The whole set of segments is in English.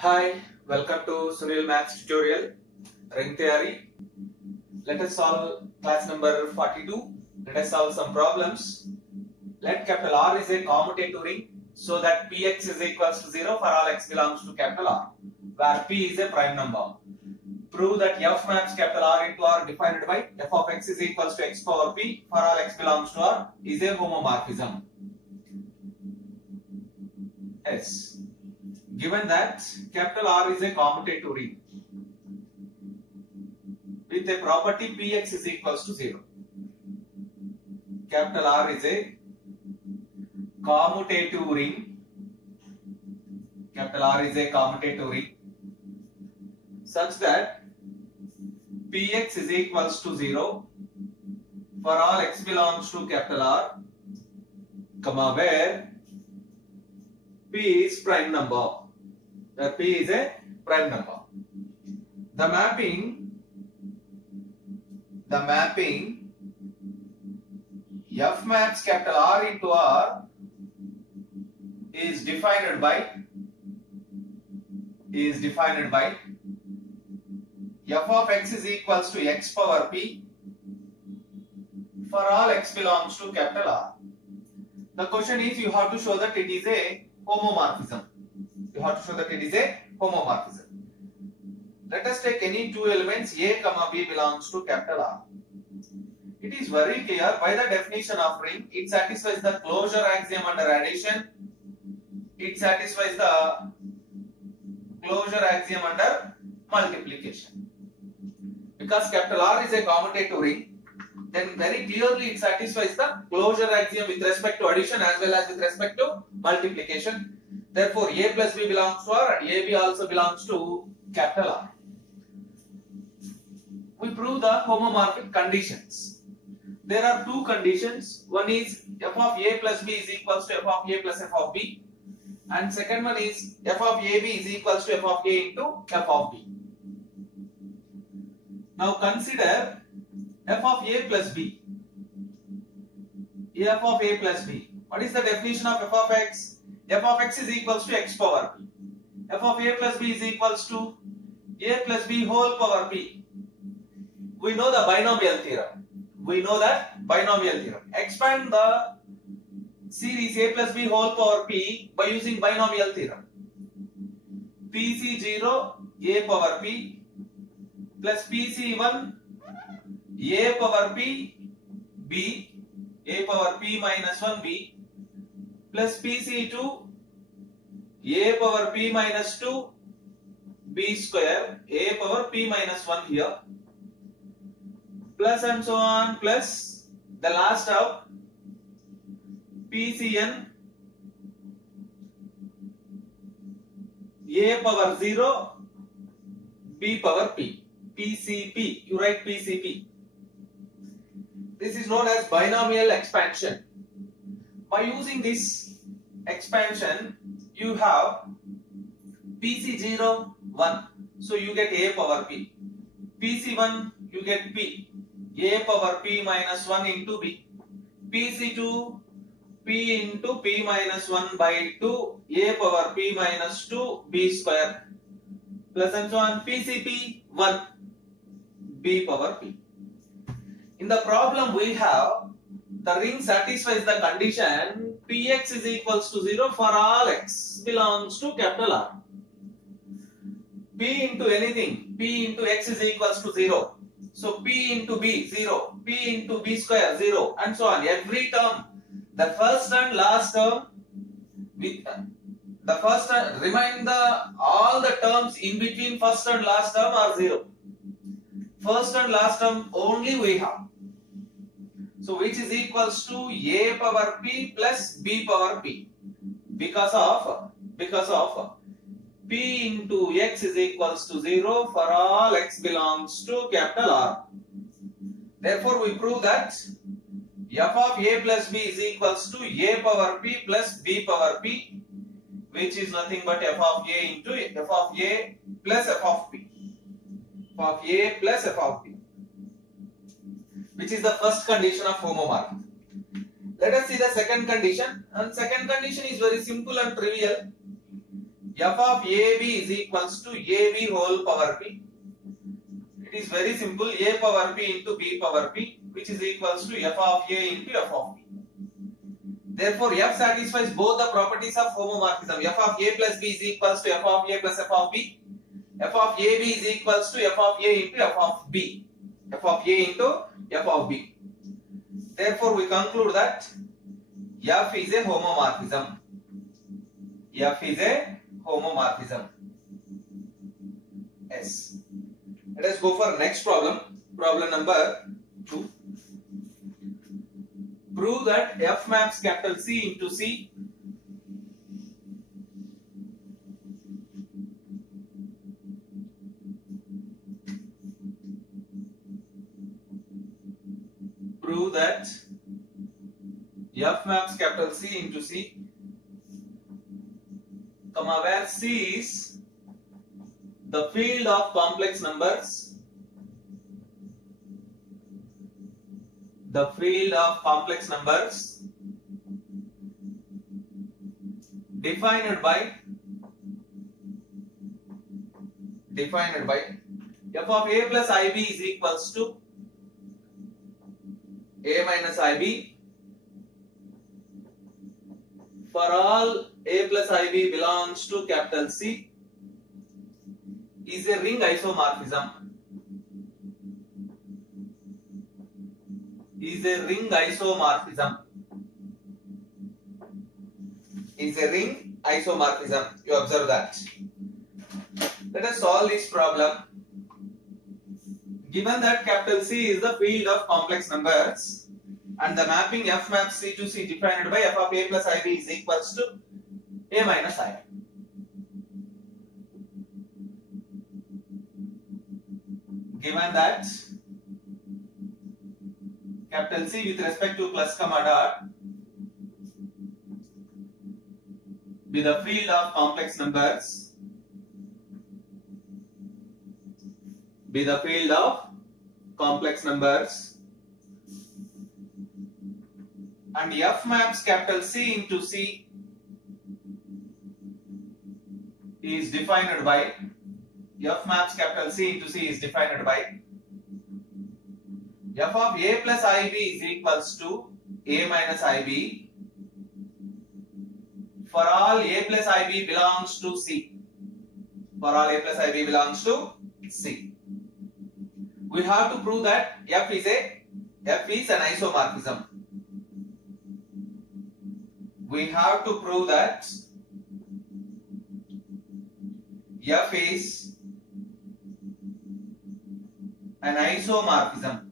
Hi, welcome to Sunil Maths tutorial, ring theory. Let us solve class number 42. Let us solve some problems. Let capital R is a commutative ring so that Px is equals to 0 for all x belongs to capital R, where P is a prime number. Prove that F maps capital R into R defined by f of x is equals to x power P for all x belongs to R is a homomorphism. Yes. Given that capital R is a commutative ring with a property Px is equals to 0. Capital R is a commutative ring. Capital R is a commutative ring such that Px is equals to 0 for all x belongs to capital R, comma, where P is prime number. Where P is a prime number. The mapping F maps capital R into R is defined by f of x is equals to x power P for all x belongs to capital R. The question is, you have to show that it is a homomorphism. Let us take any two elements A, B belongs to capital R. It is very clear by the definition of ring, it satisfies the closure axiom under addition. It satisfies the closure axiom under multiplication. Because capital R is a commutative ring, then very clearly it satisfies the closure axiom with respect to addition as well as with respect to multiplication. Therefore, A plus B belongs to R and AB also belongs to capital R. We prove the homomorphic conditions. There are two conditions. One is f of A plus B is equals to f of A plus f of B. And second one is f of AB is equals to f of A into f of B. Now consider f of A plus B. F of A plus B. What is the definition of f of x? F of x is equals to x power P. F of A plus B is equals to A plus B whole power P. We know the binomial theorem. Expand the series A plus B whole power P by using binomial theorem. PC0 A power P plus PC1 A power P B, A power P minus 1 B, plus PC2 A power P minus 2 B square A power P minus 1 here, plus and so on, plus the last term PCN A power 0 B power P, PCP, you write PCP. This is known as binomial expansion. By using this expansion, you have PC0 1, so you get A power P. PC1 you get P, A power P minus 1 into B. PC2 P into P minus 1 by 2 A power P minus 2 B square, plus and so on. PCP 1 B power P. In the problem we have, the ring satisfies the condition Px is equals to 0 for all x belongs to capital R. P into anything, P into x is equals to 0. So P into B 0, P into B square 0, and so on. Every term, the first and last term, with the first remind all the terms in between first and last term are 0. First and last term only we have. So which is equals to A power P plus B power P, because of P into x is equals to 0 for all x belongs to capital R. Therefore we prove that f of A plus B is equals to A power P plus B power P, which is nothing but f of A into f of A plus f of P. F of A plus f of P, which is the first condition of homomorphism. Let us see the second condition, and second condition is very simple and trivial. f of ab is equals to ab whole power p. It is very simple, a power p into b power p, which is equals to f of a into f of b. Therefore, f satisfies both the properties of homomorphism. F of a plus b is equals to f of a plus f of b. F of ab is equals to f of a into f of b. F of a into f of b. Therefore, we conclude that f is a homomorphism. F is a homomorphism. Yes. Let us go for next problem. Problem number 2. Prove that f maps capital C into C. Prove that f maps capital C into C, comma, where C is the field of complex numbers, the field of complex numbers defined by f of a plus ib is equals to a minus ib for all a plus ib belongs to capital C is a ring isomorphism. Is a ring isomorphism. Is a ring isomorphism. You observe that. Let us solve this problem. Given that capital C is the field of complex numbers and the mapping f maps C to C defined by f of a plus ib is equals to a minus ib. Given that capital C with respect to plus comma dot be the field of complex numbers, be the field of complex numbers, and f maps capital C into C is defined by f maps capital C into C is defined by f of a plus ib is equals to a minus ib for all a plus ib belongs to C. For all a plus ib belongs to C. We have to prove that f is an isomorphism. We have to prove that f is an isomorphism.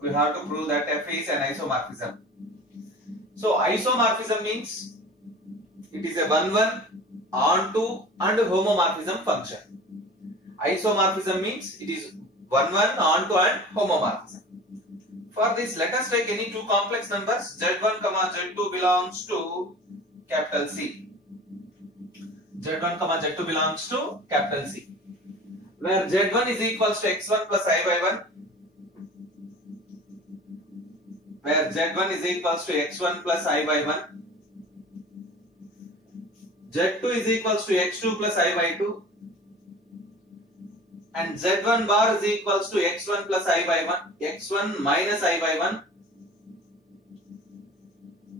We have to prove that f is an isomorphism. So isomorphism means it is a 1-1, onto and homomorphism function. Isomorphism means it is 1-1, onto and homomorphism. For this, let us take any two complex numbers z1, z2 belongs to capital C. z1, z2 belongs to capital C, where z1 is equals to x1 plus I by 1, where z1 is equals to x1 plus I by 1, z2 is equals to x2 plus I by 2, and z1 bar is equals to x1 plus I by 1, x1 minus I by 1,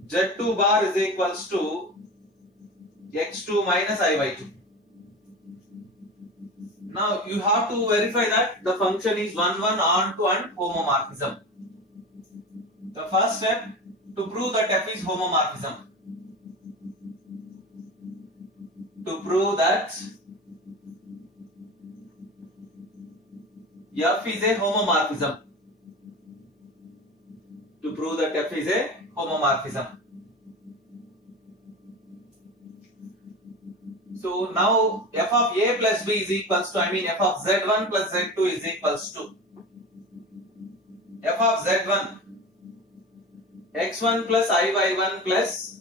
z2 bar is equals to x2 minus I by 2. Now you have to verify that the function is 1-1, onto and homomorphism. The first step to prove that f is homomorphism. To prove that f is a homomorphism. To prove that f is a homomorphism. So now f of a plus b is equals to, f of z1 plus z2 is equals to f of z1 x1 plus I by 1 plus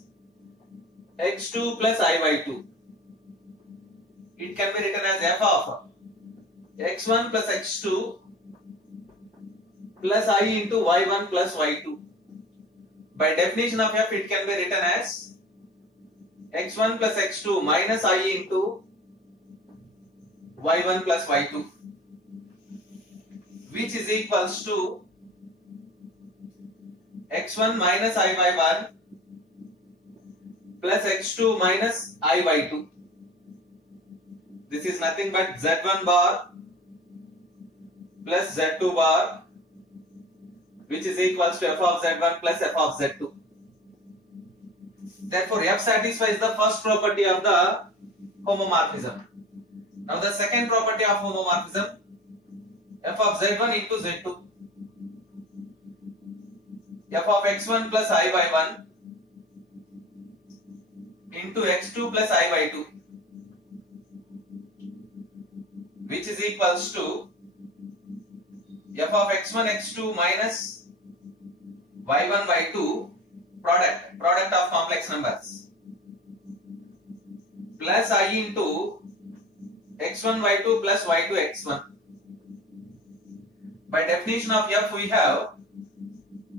x2 plus I by 2. It can be written as f of x1 plus x2 plus I into y1 plus y2. By definition of f, it can be written as x1 plus x2 minus I into y1 plus y2, which is equals to x1 minus I by 1 plus x2 minus I by 2. This is nothing but z1 bar plus z2 bar, which is equals to f of z1 plus f of z2. Therefore, f satisfies the first property of the homomorphism. Now the second property of homomorphism, f of z1 into z2, f of x1 plus I by 1 into x2 plus I by 2, which is equals to f of x1 x2 minus y1 by 2 product of complex numbers plus I into x1 y2 plus y2 x1. By definition of f, we have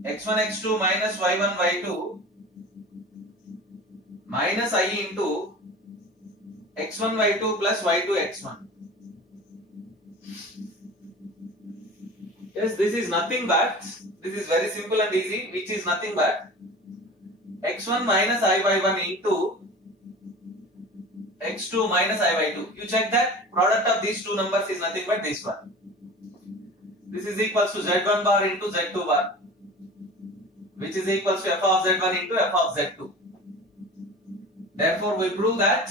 x1 x2 minus y1 y2 minus I into x1 y2 plus y2 x1. Yes, this is nothing but, this is very simple and easy, which is nothing but x1 minus I by 1 into x2 minus I by 2. You check that product of these two numbers is nothing but this one. This is equals to z1 bar into z2 bar, which is equals to f of z1 into f of z2. Therefore, we prove that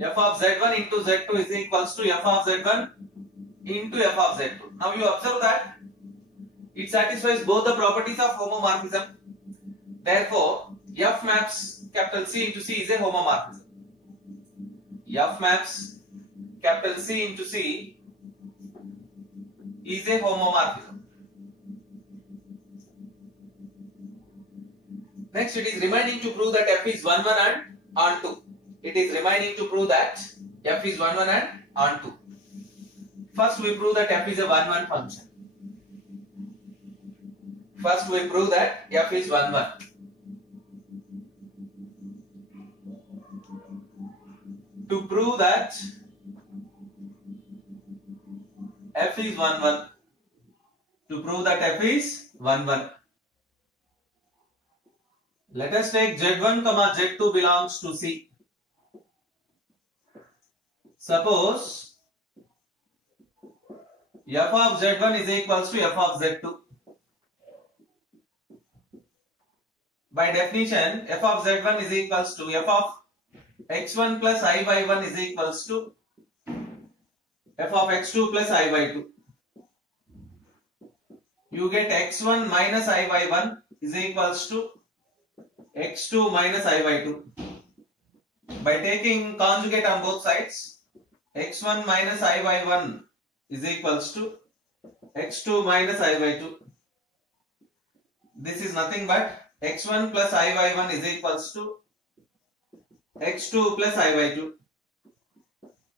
f of z1 into z2 is equals to f of z1 into f of z2. Now you observe that it satisfies both the properties of homomorphism. Therefore, f maps capital C into C is a homomorphism. F maps capital C into C is a homomorphism. Next, it is remaining to prove that f is 1, 1 and onto. It is remaining to prove that f is 1, 1 and onto. First, we prove that f is a 1, 1 function. First, we prove that f is 1, 1. To prove that f is 1, 1. To prove that f is 1, 1. Let us take z1 comma z2 belongs to C. Suppose f of z1 is equals to f of z2. By definition, f of z1 is equals to f of x1 plus I by 1 is equals to f of x2 plus I by 2. You get x1 minus I by 1 is equals to x2 minus I by 2. By taking conjugate on both sides, x1 minus I by 1 is equals to x2 minus I by 2. This is nothing but x1 plus I by 1 is equals to x2 plus I by 2.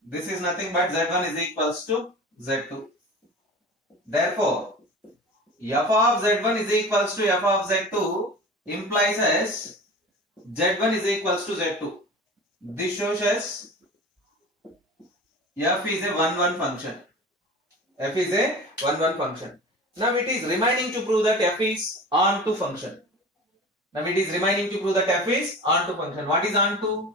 This is nothing but z1 is equals to z2. Therefore, f of z1 is equals to f of z2 implies as z1 is equals to z2. This shows as f is a 1, 1 function. F is a 1, 1 function. Now it is remaining to prove that f is onto function. Now it is remaining to prove that f is onto function. What is onto?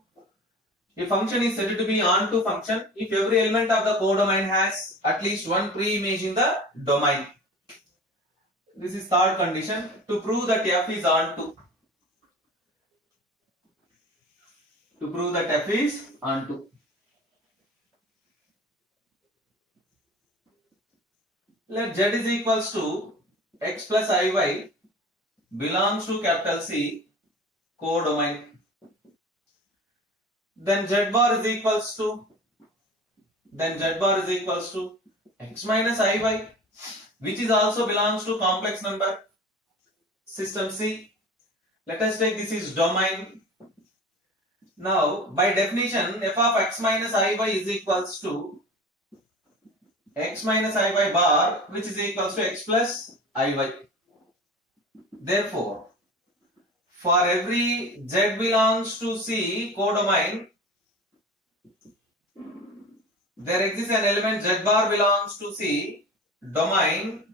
A function is said to be onto function if every element of the codomain has at least one pre-image in the domain. This is third condition to prove that f is onto. To prove that f is onto. Let z is equals to x plus iy belongs to capital C codomain. Then z bar is equals to x minus iy, which is also belongs to complex number system C. Let us take this is domain. Now by definition f of x minus iy is equals to x minus iy bar, which is equals to x plus iy. Therefore, for every Z belongs to C codomain, there exists an element Z bar belongs to C domain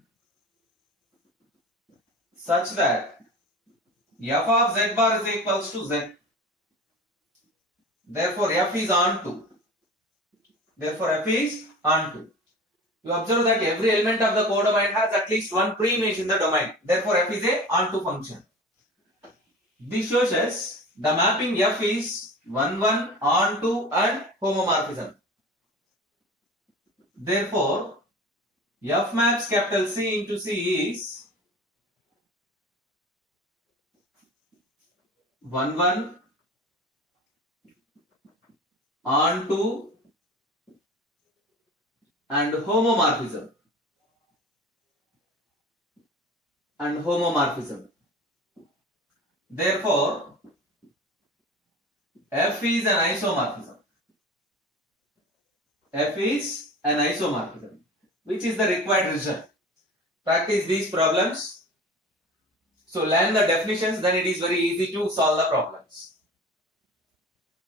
such that f of Z bar is equals to Z. Therefore, f is onto. Therefore, f is onto. You observe that every element of the codomain has at least one pre-image in the domain. Therefore, f is a onto function. This shows us the mapping f is 1, 1, onto and homomorphism. Therefore, f maps capital C into C is 1, 1, onto and homomorphism. Therefore, f is an isomorphism. F is an isomorphism, which is the required result. Practice these problems. So learn the definitions, then it is very easy to solve the problems.